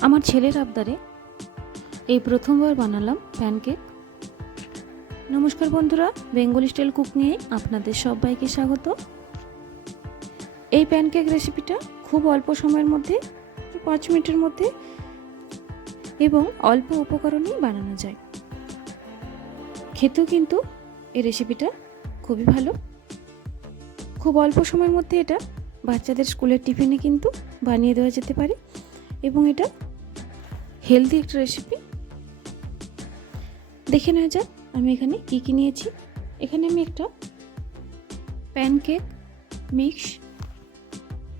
আমার ছেলের আবদারে এই প্রথমবার বানালাম প্যানকেক। নমস্কার বন্ধুরা, বেঙ্গলি স্টাইল কুক নিয়ে আপনাদের সবাইকে স্বাগত। এই প্যানকেক রেসিপিটা খুব অল্প সময়ের মধ্যে, পাঁচ মিনিটের মধ্যে এবং অল্প উপকরণেই বানানো যায়। খেতেও কিন্তু এই রেসিপিটা খুবই ভালো। খুব অল্প সময়ের মধ্যে এটা বাচ্চাদের স্কুলের টিফিনে কিন্তু বানিয়ে দেওয়া যেতে পারে এবং এটা হেলদি একটা রেসিপি দেখে নেওয়া যাক, আমি এখানে কী কী নিয়েছি। এখানে আমি একটা প্যানকেক মিক্স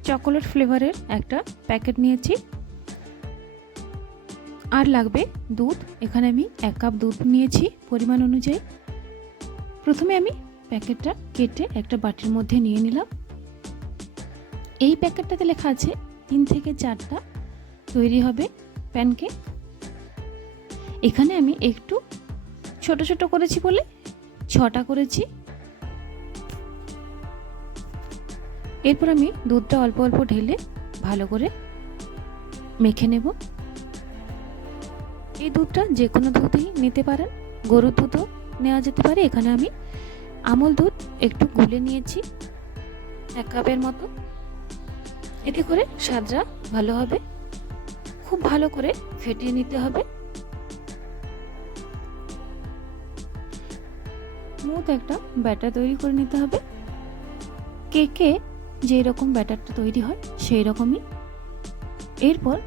চকোলেট ফ্লেভারের একটা প্যাকেট নিয়েছি। আর লাগবে দুধ। এখানে আমি এক কাপ দুধ নিয়েছি পরিমাণ অনুযায়ী। প্রথমে আমি প্যাকেটটা কেটে একটা বাটির মধ্যে নিয়ে নিলাম। এই প্যাকেটটাতে লেখা আছে, তিন থেকে চারটা তৈরি হবে। প্যানকেক। এখানে আমি একটু ছোট ছোট করেছি বলে ছটা করেছি। এরপর আমি দুধটা অল্প অল্প ঢেলে ভালো করে মেখে নেব। এই দুধটা যে কোনো দুধই নিতে পারেন। গরুর দুধও নেওয়া যেতে পারে। এখানে আমি আমল দুধ একটু গুলে নিয়েছি এক কাপের মতো। এতে করে স্বাদটা ভালো হবে। খুব ভালো করে ফেটিয়ে নিতে হবে। স্মুথ একটা ব্যাটার তৈরি করে নিতে হবে। কেকে যেই রকম ব্যাটারটা তৈরি হয় সেই রকমই এরপর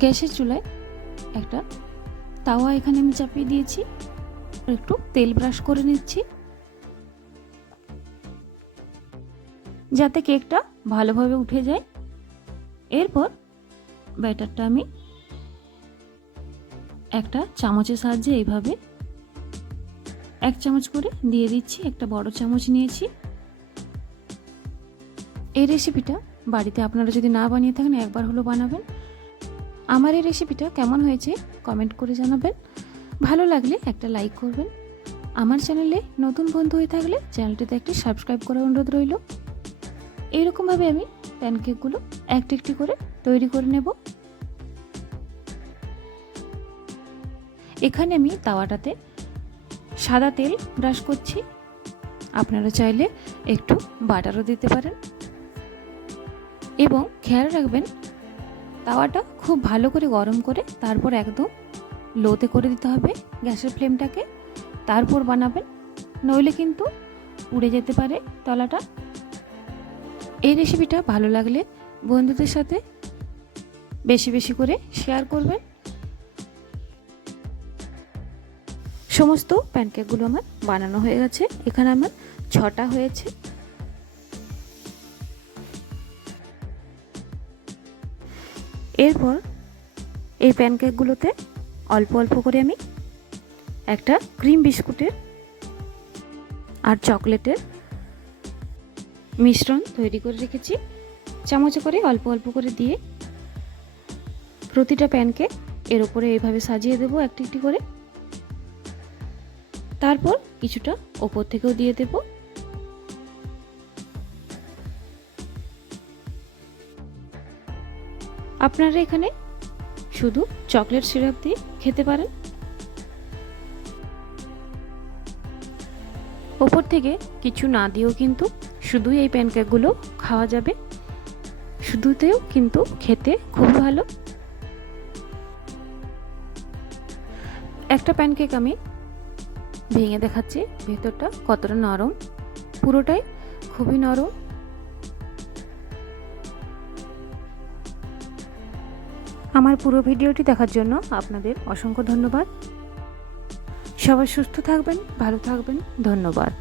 গ্যাসের চুলায় একটা তাওয়া এখানে আমি চাপিয়ে দিয়েছি। একটু তেল ব্রাশ করে নিচ্ছি। যাতে কেকটা ভালোভাবে উঠে যায়। এরপর ব্যাটারটা আমি একটা চামচের সাহায্যে এইভাবে এক চামচ করে দিয়ে দিচ্ছি, একটা বড় চামচ নিয়েছি। এই রেসিপিটা বাড়িতে আপনারা যদি না বানিয়ে থাকেন, একবার হলো বানাবেন। আমার এই রেসিপিটা কেমন হয়েছে কমেন্ট করে জানাবেন। ভালো লাগলে একটা লাইক করবেন। আমার চ্যানেলে নতুন বন্ধু হয়ে থাকলে চ্যানেলটিতে একটি সাবস্ক্রাইব করার অনুরোধ রইল। এইরকমভাবে আমি প্যানকেকগুলো একটি একটি করে তৈরি করে নেব। এখানে আমি তাওয়াটাতে সাদা তেল ব্রাশ করছি। আপনারা চাইলে একটু বাটারও দিতে পারেন। এবং খেয়াল রাখবেন, তাওয়াটা খুব ভালো করে গরম করে তারপর একদম লোতে করে দিতে হবে গ্যাসের ফ্লেমটাকে। তারপর বানাবেন, নইলে কিন্তু উড়ে যেতে পারে তলাটা। এই রেসিপিটা ভালো লাগলে বন্ধুদের সাথে বেশি বেশি করে শেয়ার করবেন। সমস্ত প্যানকেকগুলো আমার বানানো হয়ে গেছে। এখানে আমার ছটা হয়েছে। এরপর এই প্যানকেকগুলোতে অল্প অল্প করে আমি একটা ক্রিম বিস্কুটের আর চকলেটের মিশ্রণ তৈরি করে রেখেছি। চামচে করে অল্প অল্প করে দিয়ে প্রতিটা প্যানকে এর উপরে এইভাবে সাজিয়ে দেবো একটি একটি করে। তারপর কিছুটা ওপর থেকেও দিয়ে দেব। আপনারা এখানে শুধু চকলেট সিরাপ দিয়ে খেতে পারেন। ওপর থেকে কিছু না দিয়েও কিন্তু শুধুই এই প্যানকেকগুলো খাওয়া যাবে। শুধুতেও কিন্তু খেতে খুব ভালো। একটা প্যানকেক আমি ভেঙে দেখাচ্ছি, ভেতরটা কতটা নরম। পুরোটাই খুবই নরম। আমার পুরো ভিডিওটি দেখার জন্য আপনাদের অসংখ্য ধন্যবাদ। সবাই সুস্থ থাকবেন, ভালো থাকবেন, ধন্যবাদ।